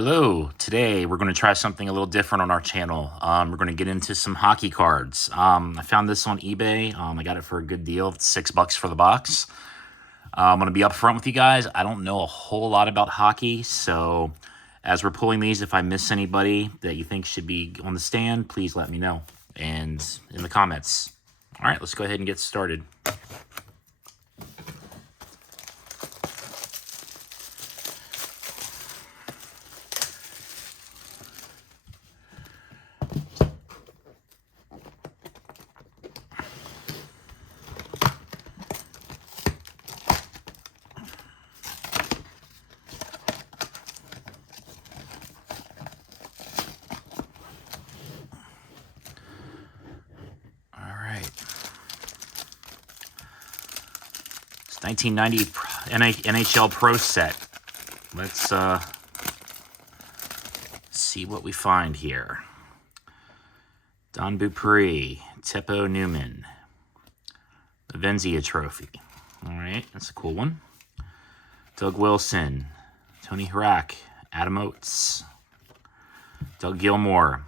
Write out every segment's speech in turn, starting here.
Hello, today we're going to try something a little different on our channel. We're going to get into some hockey cards. I found this on eBay. I got it for a good deal. It's $6 for the box. I'm going to be upfront with you guys. I don't know a whole lot about hockey, so as we're pulling these, if I miss anybody that you think should be on the stand, please let me know and in the comments. All right, let's go ahead and get started. All right. 1990 NHL Pro set. Let's see what we find here. Don Beaupre, Teppo Newman, the Venzia Trophy. All right, that's a cool one. Doug Wilson, Tony Hrak, Adam Oates, Doug Gilmour,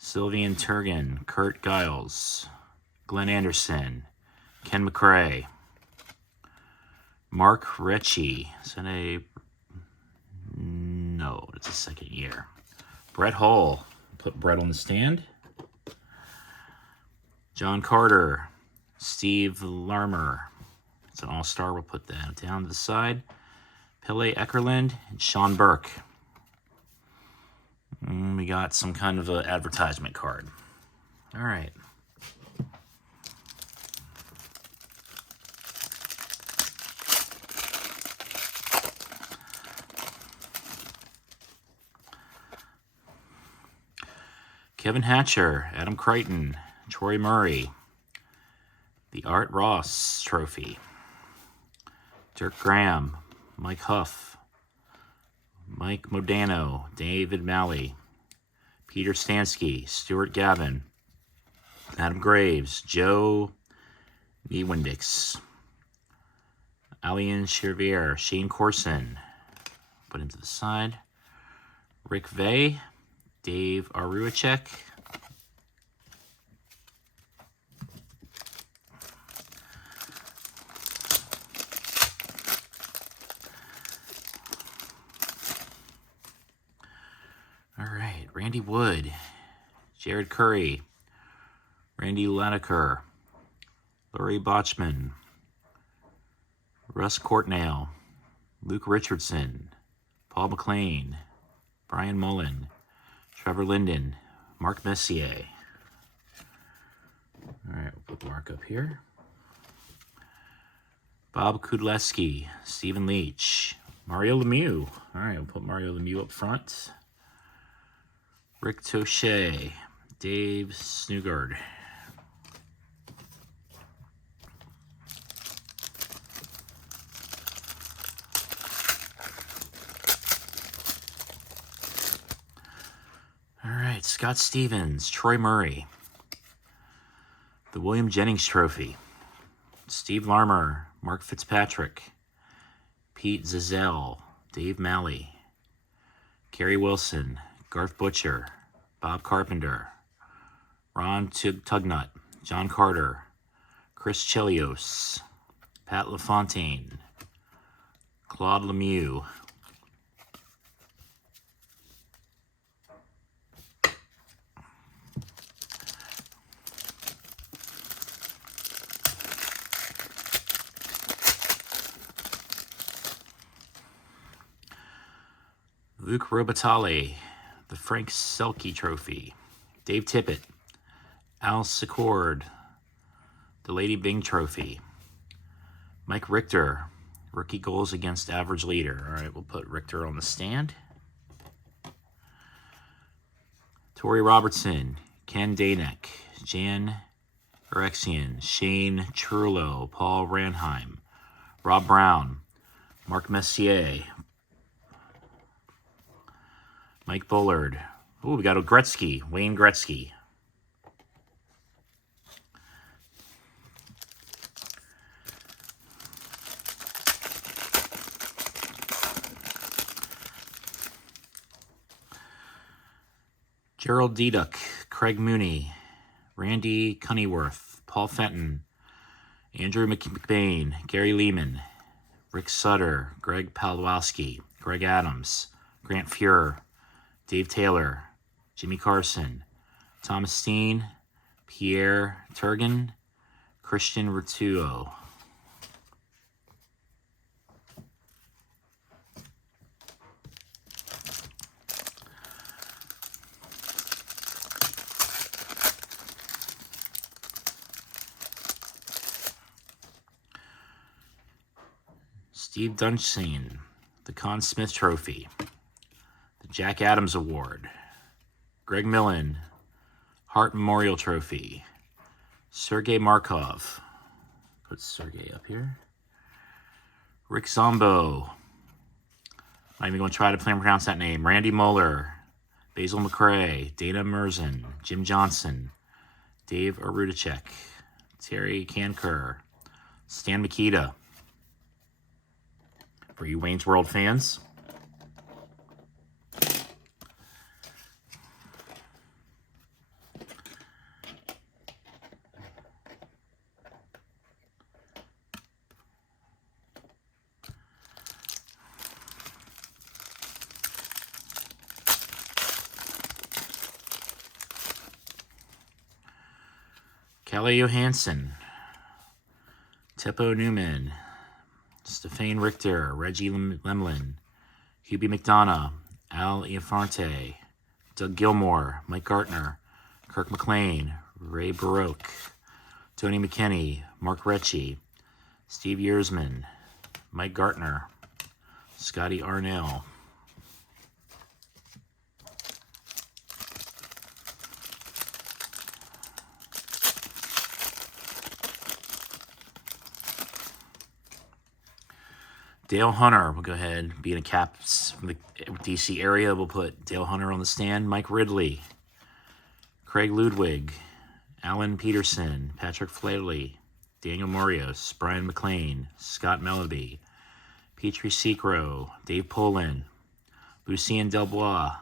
Sylvian Turgeon, Kurt Giles, Glenn Anderson, Ken McRae, Mark Ritchie. Is that a... No, it's a second year. Brett Hull. Put Brett on the stand. John Carter. Steve Larmer. It's an all-star. We'll put that down to the side. Pele Eckerland and Sean Burke. We got some kind of an advertisement card. All right. Kevin Hatcher, Adam Crichton, Troy Murray, the Art Ross Trophy, Dirk Graham, Mike Huff, Mike Modano, David Malley, Peter Stansky, Stuart Gavin, Adam Graves, Joe Niewendix, Alian Chervier, Shane Corson, put into the side, Rick Vey, Dave Aruachek, all right, Randy Wood, Jared Curry, Randy Lineker, Laurie Botchman, Russ Courtnall, Luke Richardson, Paul McLean, Brian Mullen, Trevor Linden, Mark Messier. All right, we'll put Mark up here. Bob Kudleski, Stephen Leach, Mario Lemieux. All right, we'll put Mario Lemieux up front. Rick Touche, Dave Snugard. All right, Scott Stevens, Troy Murray, the William Jennings Trophy, Steve Larmer, Mark Fitzpatrick, Pete Zazelle, Dave Malley, Kerry Wilson, Garth Butcher, Bob Carpenter, Ron Tugnut, John Carter, Chris Chelios, Pat LaFontaine, Claude Lemieux, Luke Robitaille, the Frank Selke Trophy, Dave Tippett, Al Secord, the Lady Bing Trophy, Mike Richter, rookie goals against average leader. All right, we'll put Richter on the stand. Torrey Robertson, Ken Danek, Jan Erexian, Shane Churlo, Paul Ranheim, Rob Brown, Mark Messier, Mike Bullard. Oh, we got a Gretzky, Wayne Gretzky. Gerald Diduck, Craig Mooney, Randy Cunnyworth, Paul Fenton, Andrew McBain, Gary Lehman, Rick Sutter, Greg Palwowski, Greg Adams, Grant Fuhrer, Dave Taylor, Jimmy Carson, Thomas Steen, Pierre Turgeon, Christian Rituo. Steve Dunshane, the Conn Smythe Trophy, the Jack Adams Award, Greg Millen, Hart Memorial Trophy, Sergei Markov, put Sergei up here, Rick Zombo, not even going to try to pronounce that name, Randy Mueller, Basil McRae, Dana Merzen, Jim Johnson, Dave Arudacek, Terry Kanker, Stan Mikita. For you Wayne's World fans. Kalle Johansson, Teppo Newman, Stefan Richter, Reggie Lemlin, Hubie McDonough, Al Iafarte, Doug Gilmore, Mike Gartner, Kirk McLean, Ray Baroque, Tony McKinney, Mark Recchi, Steve Yearsman, Mike Gartner, Scotty Arnell. Dale Hunter, we'll go ahead, being a Caps from the DC area, we'll put Dale Hunter on the stand. Mike Ridley, Craig Ludwig, Alan Peterson, Patrick Flaley, Daniel Morios, Brian McLean, Scott Melleby, Petrie Secro, Dave Poland, Lucien Delbois,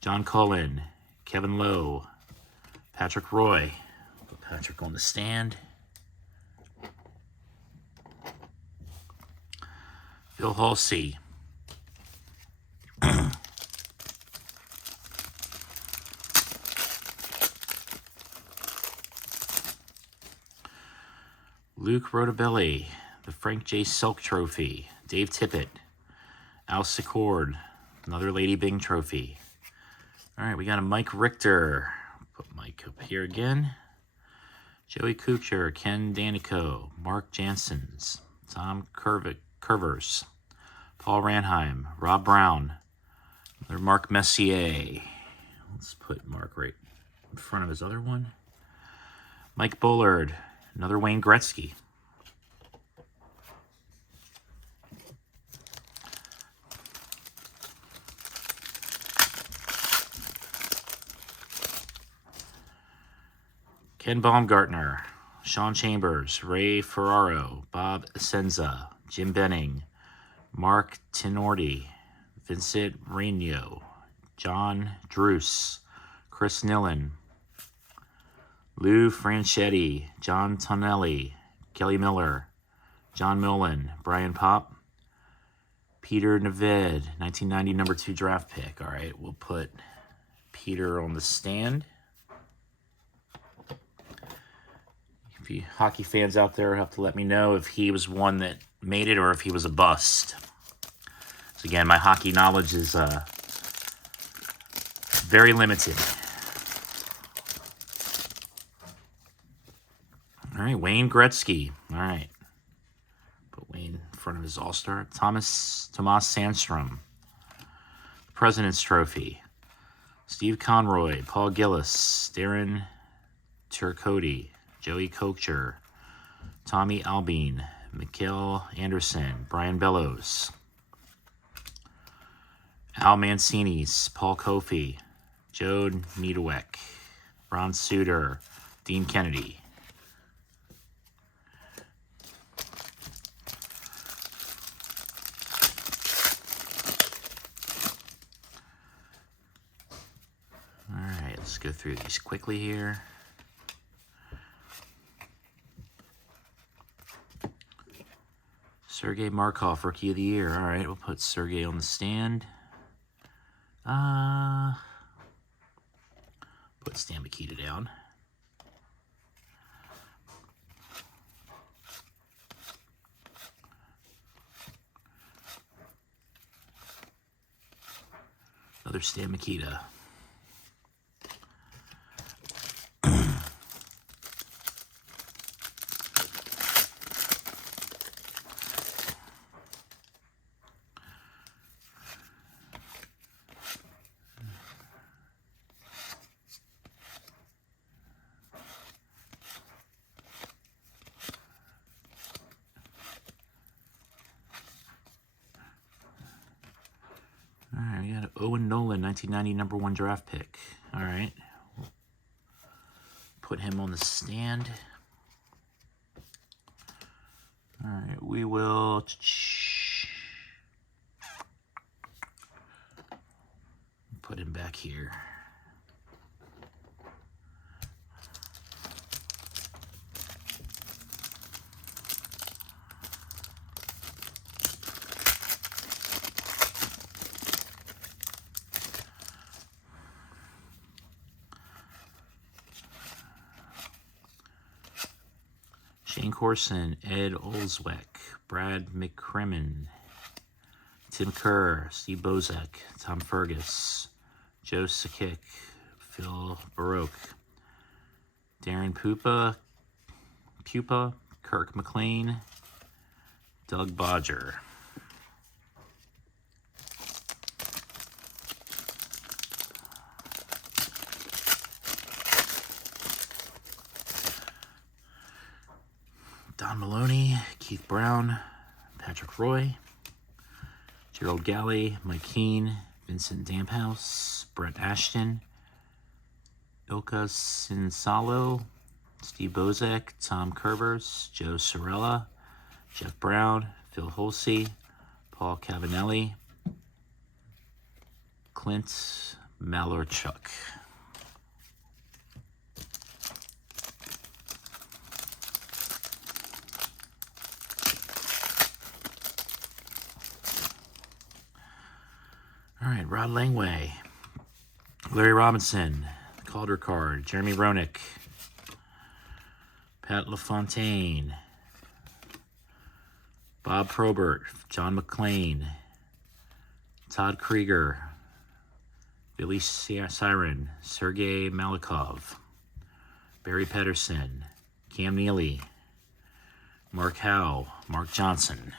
John Cullen, Kevin Lowe, Patrick Roy. Put Patrick on the stand. Bill Halsey. Luke Rotabelli, the Frank J. Selk Trophy. Dave Tippett, Al Secord, another Lady Bing Trophy. All right, we got a Mike Richter. Put Mike up here again. Joey Kuchar, Ken Danico, Mark Janssens, Tom Curvers, Paul Ranheim, Rob Brown, another Mark Messier. Let's put Mark right in front of his other one. Mike Bullard, another Wayne Gretzky. Ken Baumgartner, Sean Chambers, Ray Ferraro, Bob Senza, Jim Benning, Mark Tenorti, Vincent Reno, John Druce, Chris Nillen, Lou Franchetti, John Tonelli, Kelly Miller, John Millen, Brian Popp, Peter Neved, 1990 number 2 draft pick. All right, we'll put Peter on the stand. If you hockey fans out there have to let me know if he was one that made it or if he was a bust. So again, my hockey knowledge is very limited. All right, Wayne Gretzky. All right. Put Wayne in front of his All-Star. Tomas Sandstrom. President's Trophy. Steve Conroy. Paul Gillis. Darren Turcotte. Joey Kocher. Tommy Albine. Mikhail Anderson. Brian Bellows. Al Mancinis. Paul Kofi. Joe Niedewek. Ron Suter. Dean Kennedy. All right. Let's go through these quickly here. Sergei Markov, Rookie of the Year. All right, we'll put Sergei on the stand. Put Stan Mikita down. Another Stan Mikita. All right, we got Owen Nolan, 1990 #1 draft pick. All right. Put him on the stand. All right, we will put him back here. Shane Corson, Ed Olszewek, Brad McCrimmon, Tim Kerr, Steve Bozek, Tom Fergus, Joe Sakic, Phil Baroque, Darren Pupa, Kirk McLean, Doug Bodger. Don Maloney, Keith Brown, Patrick Roy, Gerald Galley, Mike Keane, Vincent Damphouse, Brett Ashton, Ilka Sinsalo, Steve Bozek, Tom Kerbers, Joe Sorella, Jeff Brown, Phil Holsey, Paul Cavanelli, Clint Malorchuk. All right, Rod Langway, Larry Robinson, Calder card, Jeremy Roenick, Pat LaFontaine, Bob Probert, John McClain, Todd Krieger, Billy Siren, Sergei Malikov, Barry Pedersen, Cam Neely, Mark Howe, Mark Johnson.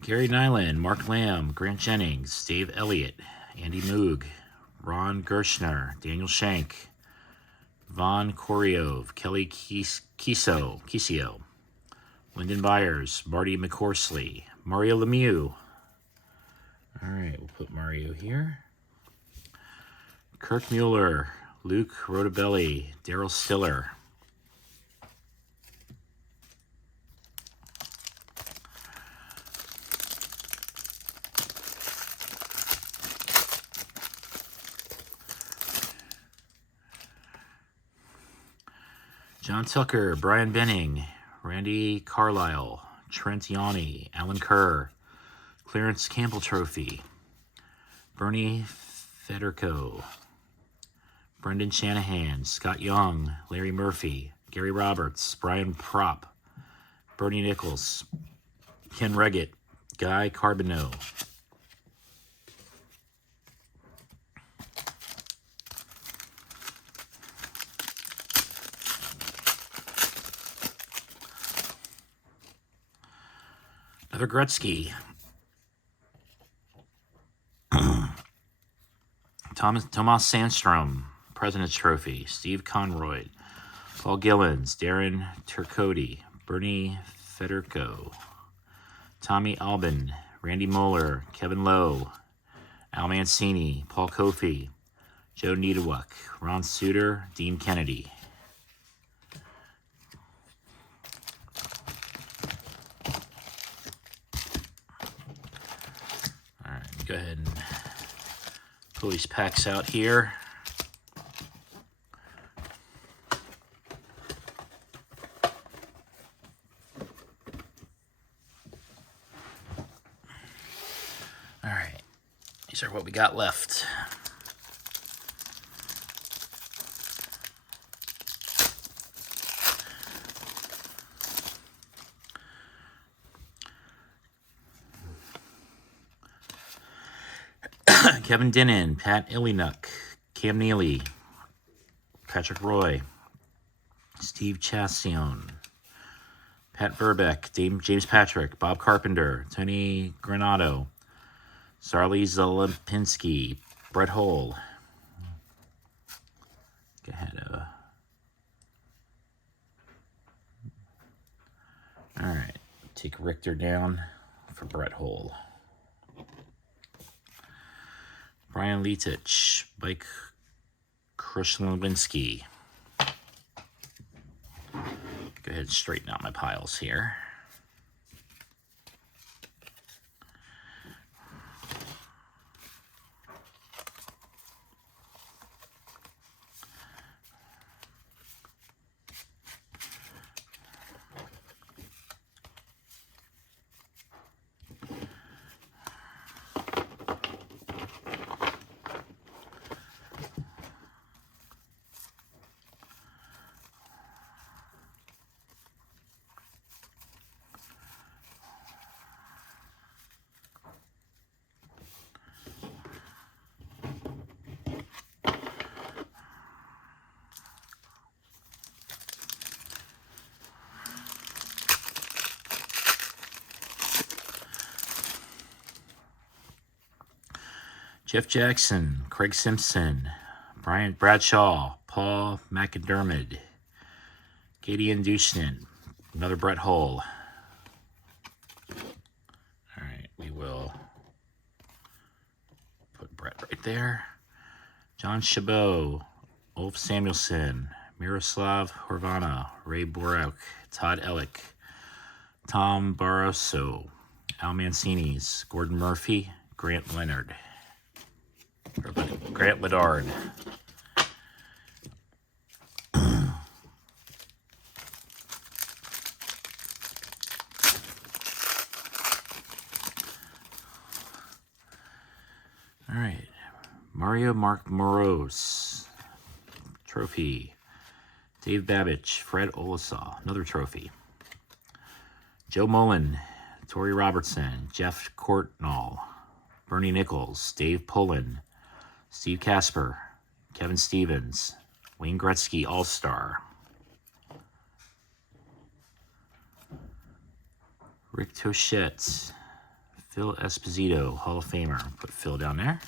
Gary Nyland, Mark Lamb, Grant Jennings, Dave Elliott, Andy Moog, Ron Gershner, Daniel Shank, Vaughn Koryov, Kelly Kisio, Lyndon Byers, Marty McCorsley, Mario Lemieux. All right, we'll put Mario here. Kirk Mueller, Luke Rotabelli, Daryl Stiller. John Tucker, Brian Benning, Randy Carlisle, Trent Yanni, Alan Kerr, Clarence Campbell Trophy, Bernie Federico, Brendan Shanahan, Scott Young, Larry Murphy, Gary Roberts, Brian Propp, Bernie Nichols, Ken Reggett, Guy Carbonneau. Another Gretzky. Tomas Sandstrom, President's Trophy. Steve Conroy, Paul Gillens, Darren Turcotte, Bernie Federico, Tommy Albin, Randy Moeller, Kevin Lowe, Al Mancini, Paul Kofi, Joe Niedewuck, Ron Suter, Dean Kennedy. pull these packs out here. All right, these are what we got left. Kevin Dinnan, Pat Illinuk, Cam Neely, Patrick Roy, Steve Chassion, Pat Verbeek, James Patrick, Bob Carpenter, Tony Granato, Sarli Zalipinski, Brett Hull. Go ahead. All right, take Richter down for Brett Hull. Brian Leitich, Mike Krushlewinski. Go ahead and straighten out my piles here. Jeff Jackson, Craig Simpson, Brian Bradshaw, Paul McDermott, Katie Dushnan, another Brett Hull. All right, we will put Brett right there. John Chabot, Ulf Samuelson, Miroslav Horvana, Ray Borek, Todd Ellick, Tom Barroso, Al Mancini's, Gordon Murphy, Grant Leonard. Grant Bedard. All right. Mario Mark Moros. Trophy. Dave Babbage. Fred Olasaw. Another trophy. Joe Mullen. Torrey Robertson. Jeff Courtnall. Bernie Nichols. Dave Pullen. Steve Casper, Kevin Stevens, Wayne Gretzky All-Star, Rick Tochette, Phil Esposito, Hall of Famer. Put Phil down there.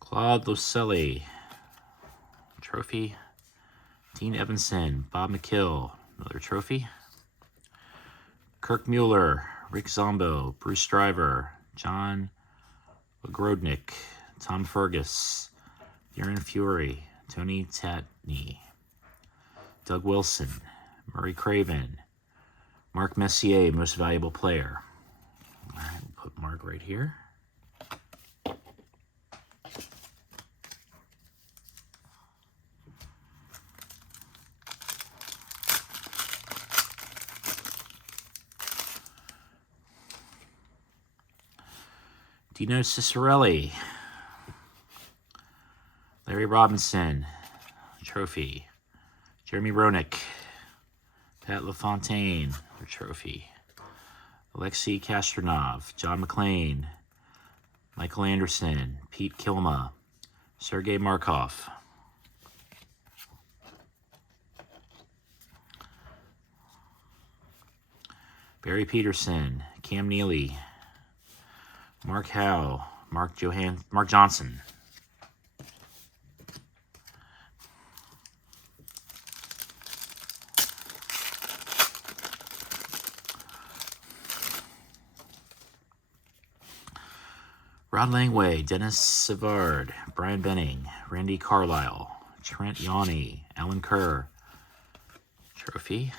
Claude Loselli, trophy. Dean Evanson, Bob McKill, another trophy. Kirk Mueller, Rick Zombo, Bruce Driver, John Grodnick, Tom Fergus, Darren Fury, Tony Tatney, Doug Wilson, Murray Craven, Mark Messier, most valuable player. All right, we'll put Mark right here. Dino Cicerelli, Larry Robinson, trophy. Jeremy Roenick, Pat LaFontaine, trophy. Alexei Kastronov, John McClain, Michael Anderson, Pete Kilma, Sergei Markov. Barry Peterson, Cam Neely, Mark Howe, Mark Johnson. Rod Langway, Dennis Savard, Brian Benning, Randy Carlisle, Trent Yanni, Alan Kerr, Trophy,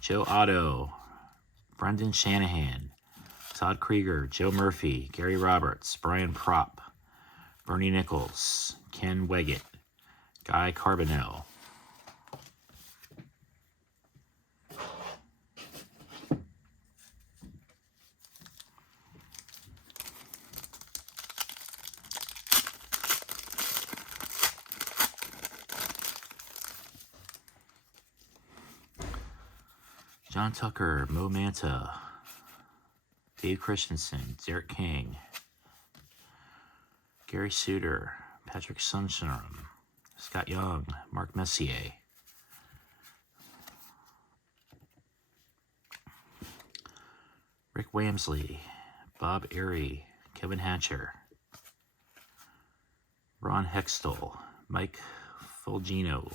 Joe Otto, Brendan Shanahan, Todd Krieger, Joe Murphy, Gary Roberts, Brian Propp, Bernie Nichols, Ken Weggett, Guy Carbonell. John Tucker, Mo Manta, Dave Christensen, Derek King, Gary Suter, Patrick Sunstrom, Scott Young, Mark Messier, Rick Wamsley, Bob Airy, Kevin Hatcher, Ron Hextall, Mike Fulgino,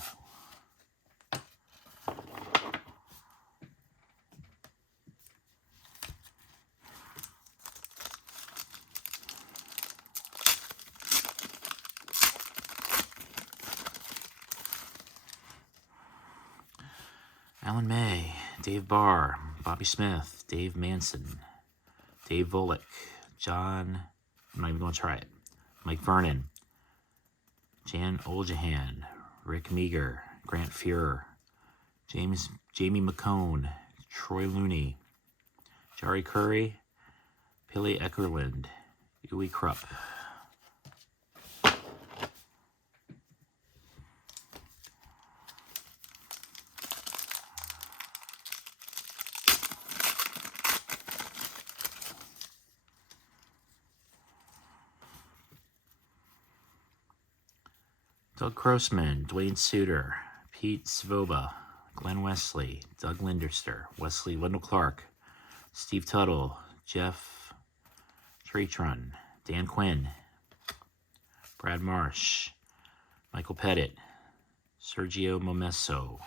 Alan May, Dave Barr, Bobby Smith, Dave Manson, Dave Volek, John, I'm not even going to try it, Mike Vernon, Jan Oljahan, Rick Meager, Grant Fuhrer, Jamie McCone, Troy Looney, Jari Curry, Billy Eckerland, Uwe Krupp. Doug Grossman, Dwayne Suter, Pete Svoba, Glenn Wesley, Doug Linderster, Wesley Wendell Clark, Steve Tuttle, Jeff Tretron, Dan Quinn, Brad Marsh, Michael Pettit, Sergio Momesso,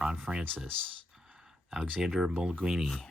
Ron Francis, Alexander Molguini,